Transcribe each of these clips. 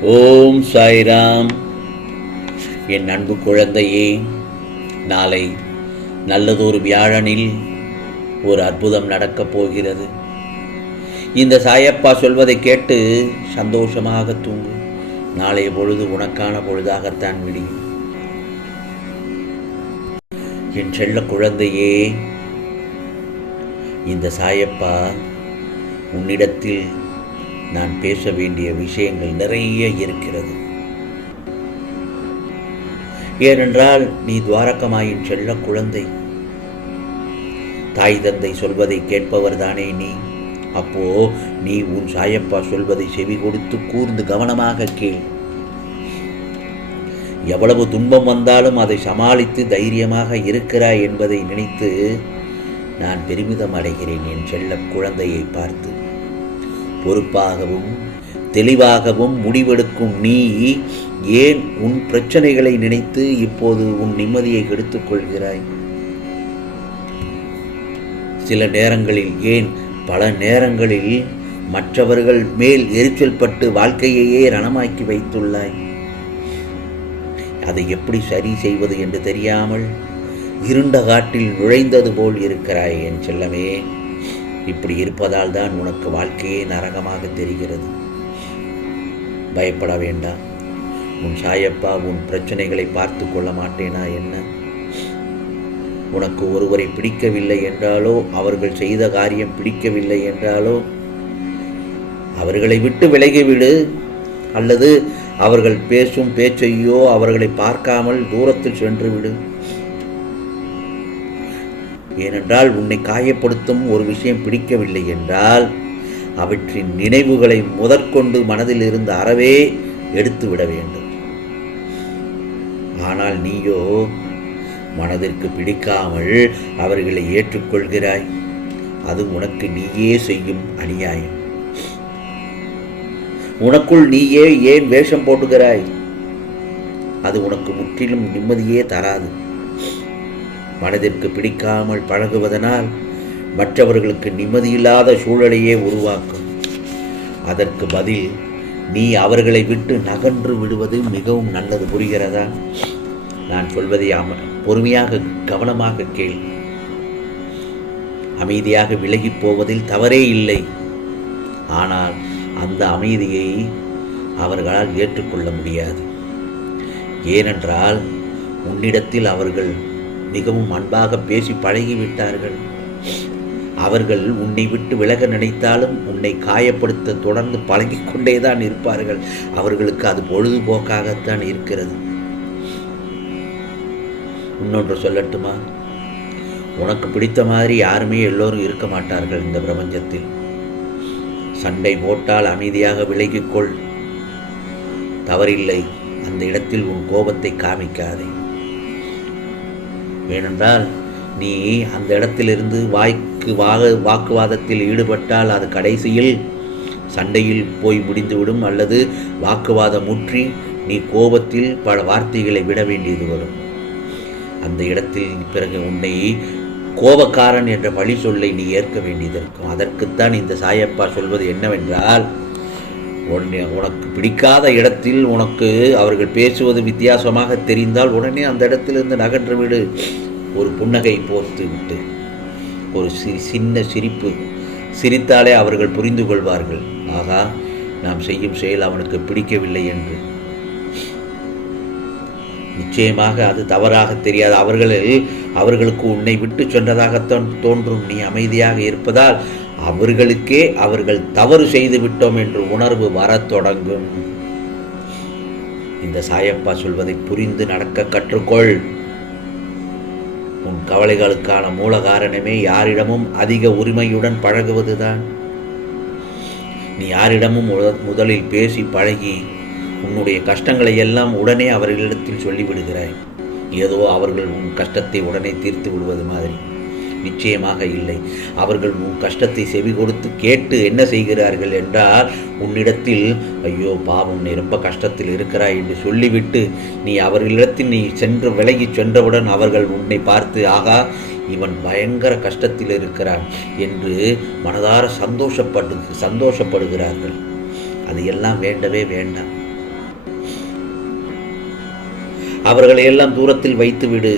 ஓம் சாய்ராம். என் அன்பு குழந்தையே நாளை நல்லதொரு வியாழனில் ஒரு அற்புதம் நடக்கப் போகிறது. இந்த சாயப்பா சொல்வதை கேட்டு சந்தோஷமாக தூங்கு. நாளைய பொழுது உனக்கான பொழுதாகத்தான் விடியும். என் செல்ல குழந்தையே இந்த சாயப்பா உன்னிடத்தில் நான் பேச வேண்டிய விஷயங்கள் நிறைய இருக்கிறது. ஏனென்றால் நீ துவாரகமாயின் செல்ல குழந்தை. தாய் தந்தை சொல்வதை கேட்பவர் தானே நீ. அப்போ நீ உன் சாயப்பா சொல்வதை செவி கொடுத்து கூர்ந்து கவனமாக கேள். எவ்வளவு துன்பம் வந்தாலும் அதை சமாளித்து தைரியமாக இருக்கிறாய் என்பதை நினைத்து நான் பெருமிதம் அடைகிறேன் என் செல்ல குழந்தையை பார்த்து. பொறுப்பாகவும் தெளிவாகவும் முடிவெடுக்கும் நீ ஏன் உன் பிரச்சனைகளை நினைத்து இப்போது உன் நிம்மதியை எடுத்துக்கொள்கிறாய் சில நேரங்களில் ஏன்? பல நேரங்களில் மற்றவர்கள் மேல் எரிச்சல் பட்டு வாழ்க்கையையே ரணமாக்கி வைத்துள்ளாய். அதை எப்படி சரி செய்வது என்று தெரியாமல் இருண்ட காட்டில் நுழைந்தது போல் இருக்கிறாய் என் செல்லமே. இப்படி இருப்பதால் தான் உனக்கு வாழ்க்கையே நரகமாக தெரிகிறது. பயப்பட வேண்டாம். உன் சாயப்பா உன் பிரச்சனைகளை பார்த்து கொள்ள மாட்டேனா என்ன? உனக்கு ஒருவரை பிடிக்கவில்லை என்றாலோ அவர்கள் செய்த காரியம் பிடிக்கவில்லை என்றாலோ அவர்களை விட்டு விலகிவிடு. அல்லது அவர்கள் பேசும் பேச்சையோ அவர்களை பார்க்காமல் தூரத்தில் சென்று விடு. ஏனென்றால் உன்னை காயப்படுத்தும் ஒரு விஷயம் பிடிக்கவில்லை என்றால் அவற்றின் நினைவுகளை முதற்கொண்டு மனதில் இருந்து அறவே எடுத்து விட வேண்டும். ஆனால் நீயோ மனதிற்கு பிடிக்காமல் அவர்களை ஏற்றுக்கொள்கிறாய். அது உனக்கு நீயே செய்யும் அநியாயம். உனக்குள் நீயே ஏன் வேஷம் போட்டுகிறாய்? அது உனக்கு முற்றிலும் நிம்மதியே தராது. மனதிற்கு பிடிக்காமல் பழகுவதனால் மற்றவர்களுக்கு நிம்மதியில்லாத சூழலையே உருவாக்கும். அதற்கு பதில் நீ அவர்களை விட்டு நகன்று விடுவது மிகவும் நல்லது. புரிகிறதா? நான் சொல்வதை அம பொறுமையாக கவனமாக கேள். அமைதியாக விலகிப் போவதில் தவறே இல்லை. ஆனால் அந்த அமைதியை அவர்களால் ஏற்றுக்கொள்ள முடியாது. ஏனென்றால் உன்னிடத்தில் அவர்கள் மிகவும் அன்பாக பேசி பழகிவிட்டார்கள். அவர்கள் உன்னை விட்டு விலக நினைத்தாலும் உன்னை காயப்படுத்த தொடர்ந்து பழகிக் கொண்டேதான் இருப்பார்கள். அவர்களுக்கு அது பொழுதுபோக்காகத்தான் இருக்கிறது. இன்னொன்று சொல்லட்டுமா? உனக்கு பிடித்த மாதிரி யாருமே எல்லோரும் இருக்க மாட்டார்கள் இந்த பிரபஞ்சத்தில். சண்டை போட்டால் அமைதியாக விலகிக்கொள். தவறில்லை. அந்த இடத்தில் உன் கோபத்தை காமிக்காதே. ஏனென்றால் நீ அந்த இடத்திலிருந்து வாய்க்கு வாக வாக்குவாதத்தில் ஈடுபட்டால் அது கடைசியில் சண்டையில் போய் முடிந்துவிடும் அல்லது வாக்குவாதம் முற்றி நீ கோபத்தில் பல வார்த்தைகளை விட வேண்டியது வரும். அந்த இடத்தில் பிறகு உன்னை கோபக்காரன் என்ற வழி சொல்லை நீ ஏற்க வேண்டியது இருக்கும். அதற்குத்தான் இந்த சாயப்பா சொல்வது என்னவென்றால் உடனே உனக்கு பிடிக்காத இடத்தில் உனக்கு அவர்கள் பேசுவது வித்தியாசமாக தெரிந்தால் உடனே அந்த இடத்திலிருந்து நகன்று விடு. ஒரு புன்னகை போர்த்து விட்டு. ஒரு சி சின்ன சிரிப்பு சிரித்தாலே அவர்கள் புரிந்து கொள்வார்கள். ஆகா நாம் செய்யும் செயல் அவனுக்கு பிடிக்கவில்லை என்று. நிச்சயமாக அது தவறாக தெரியாது. அவர்களில் அவர்களுக்கு உன்னை விட்டு சென்றதாகத்தான் தோன்றும். நீ அமைதியாக இருப்பதால் அவர்களுக்கே அவர்கள் தவறு செய்து விட்டோம் என்று உணர்வு வரத் தொடங்கும். இந்த சாயப்பா சொல்வதை புரிந்து நடக்க கற்றுக்கொள். உன் கவலைகளுக்கான மூல காரணமே யாரிடமும் அதிக உரிமையுடன் பழகுவதுதான். நீ யாரிடமும் முதலில் பேசி பழகி உன்னுடைய கஷ்டங்களை எல்லாம் உடனே அவர்களிடத்தில் சொல்லிவிடுகிறாய். ஏதோ அவர்கள் உன் கஷ்டத்தை உடனே தீர்த்து விடுவது மாதிரி. நிச்சயமாக இல்லை. அவர்கள் உன் கஷ்டத்தை செவி கொடுத்து கேட்டு என்ன செய்கிறார்கள் என்றால் உன்னிடத்தில் ஐயோ பாவம் நீ ரொம்ப கஷ்டத்தில் இருக்கிறாய் என்று சொல்லிவிட்டு நீ அவர்களிடத்தில் நீ சென்று விலகி சென்றவுடன் அவர்கள் உன்னை பார்த்து ஆகா இவன் பயங்கர கஷ்டத்தில் இருக்கிறான் என்று மனதார சந்தோஷப்படு சந்தோஷப்படுகிறார்கள். அது எல்லாம் வேண்டவே வேண்டாம். அவர்களை எல்லாம் தூரத்தில் வைத்துவிடு.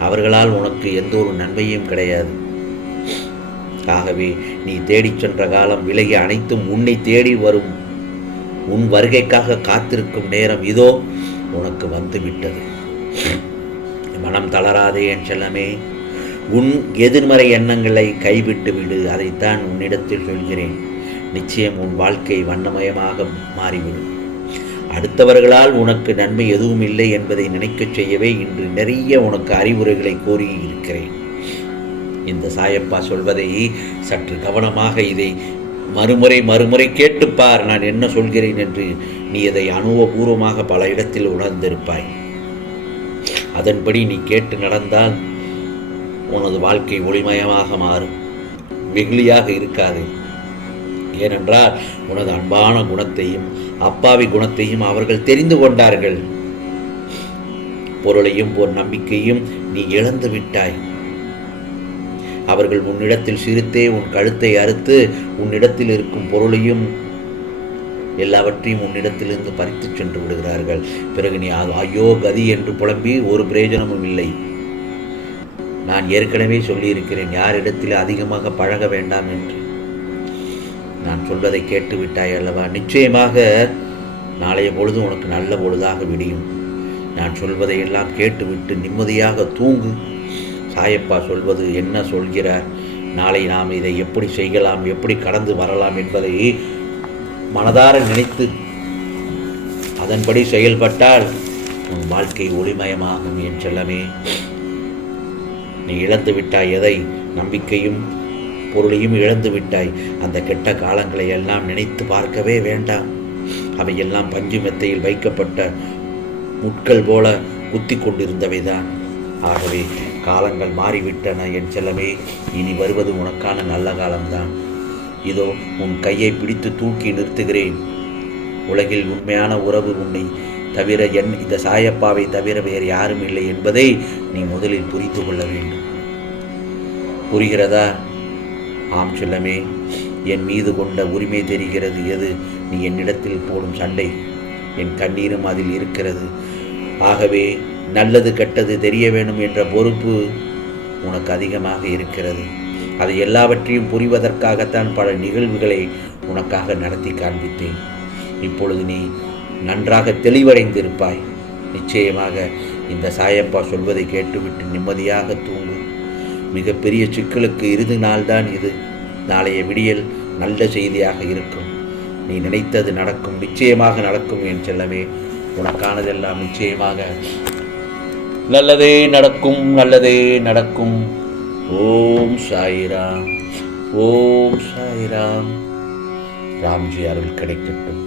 அவர்களால் உனக்கு எந்த ஒரு நன்மையும் கிடையாது. ஆகவே நீ தேடிச் சென்ற காலம் விலகி அனைத்தும் உன்னை தேடி வரும். உன் வருகைக்காக காத்திருக்கும் நேரம் இதோ உனக்கு வந்துவிட்டது. மனம் தளராதே என் செல்லமே உன் எதிர்மறை எண்ணங்களை கைவிட்டு விடு அதைத்தான் உன்னிடத்தில் சொல்கிறேன். நிச்சயம் உன் வாழ்க்கை வண்ணமயமாக மாறிவிடும். அடுத்தவர்களால் உனக்கு நன்மை எதுவும் இல்லை என்பதை நினைக்கச் செய்யவே இன்று நிறைய உனக்கு அறிவுரைகளை கூறி இருக்கிறேன். இந்த சாயப்பா சொல்வதை சற்று கவனமாக இதை மறுமுறை மறுமுறை கேட்டுப்பார். நான் என்ன சொல்கிறேன் என்று நீ அதை அனுபவபூர்வமாக பல இடத்தில் உணர்ந்திருப்பாய். அதன்படி நீ கேட்டு நடந்தால் உனது வாழ்க்கை ஒளிமயமாக மாறும். வெகுளியாக இருக்காது. ஏனென்றால் உனது அன்பான குணத்தையும் அப்பாவி குணத்தையும் அவர்கள் தெரிந்து கொண்டார்கள். பொருளையும் ஒரு நம்பிக்கையும் நீ இழந்து விட்டாய். அவர்கள் உன்னிடத்தில் சிரித்தே உன் கழுத்தை அறுத்து உன்னிடத்தில் இருக்கும் பொருளையும் எல்லாவற்றையும் உன்னிடத்திலிருந்து பறித்துச் சென்று விடுகிறார்கள். பிறகு நீ ஐயோ கதி என்று புலம்பி ஒரு பிரயோஜனமும் இல்லை. நான் ஏற்கனவே சொல்லியிருக்கிறேன் யாரிடத்தில் அதிகமாக பழக வேண்டாம் என்று. நான் சொல்வதை கேட்டு விட்டாய் அல்லவா? நிச்சயமாக நாளைய பொழுது உனக்கு நல்ல பொழுதாக விடியும். நான் சொல்வதை எல்லாம் கேட்டுவிட்டு நிம்மதியாக தூங்கு. சாயப்பா சொல்வது என்ன சொல்கிறார்? நாளை நாம் இதை எப்படி செய்யலாம்? எப்படி கடந்து வரலாம் என்பதை மனதார நினைத்து அதன்படி செயல்பட்டால் உன் வாழ்க்கை ஒளிமயமாகும் என் செல்லமே. நீ இழந்து விட்டாய் எதை? நம்பிக்கையும் பொருளையும் இழந்து விட்டாய். அந்த கெட்ட காலங்களை எல்லாம் நினைத்து பார்க்கவே வேண்டாம். அவையெல்லாம் பஞ்சு மெத்தையில் வைக்கப்பட்ட முட்கள் போல குத்தி கொண்டிருந்தவைதான். ஆகவே காலங்கள் மாறிவிட்டன என் செல்லமே இனி வருவது உனக்கான நல்ல காலம்தான். இதோ உன் கையை பிடித்து தூக்கி நிறுத்துகிறேன். உலகில் உண்மையான உறவு உன்னை தவிர என் இந்த சாயப்பாவை தவிர வேறு யாரும் இல்லை என்பதை நீ முதலில் புரிந்து கொள்ள வேண்டும். புரிகிறதா? ஆம் செல்லமே என் மீது கொண்ட உரிமை தெரிகிறது எது? நீ என்னிடத்தில் போடும் சண்டை. என் கண்ணீரும் அதில் இருக்கிறது. ஆகவே நல்லது கெட்டது தெரிய வேணும் என்ற பொறுப்பு உனக்கு அதிகமாக இருக்கிறது. அது எல்லாவற்றையும் புரிவதற்காகத்தான் பல நிகழ்வுகளை உனக்காக நடத்தி காண்பித்தேன். இப்பொழுது நீ நன்றாக தெளிவடைந்திருப்பாய். நிச்சயமாக இந்த சாயப்பா சொல்வதை கேட்டுவிட்டு நிம்மதியாக தூ மிகப்பெரிய சிக்கலுக்கு இறுதி நாள்தான் இது. நாளைய விடியல் நல்ல செய்தியாக இருக்கும். நீ நினைத்தது நடக்கும் நிச்சயமாக நடக்கும் என் செல்லவே உனக்கானதெல்லாம் நிச்சயமாக நல்லதே நடக்கும் நல்லதே நடக்கும். ஓம் சாயிராம் ஓம் சாயிராம். ராம்ஜி அருள் கிடைக்கட்டும்.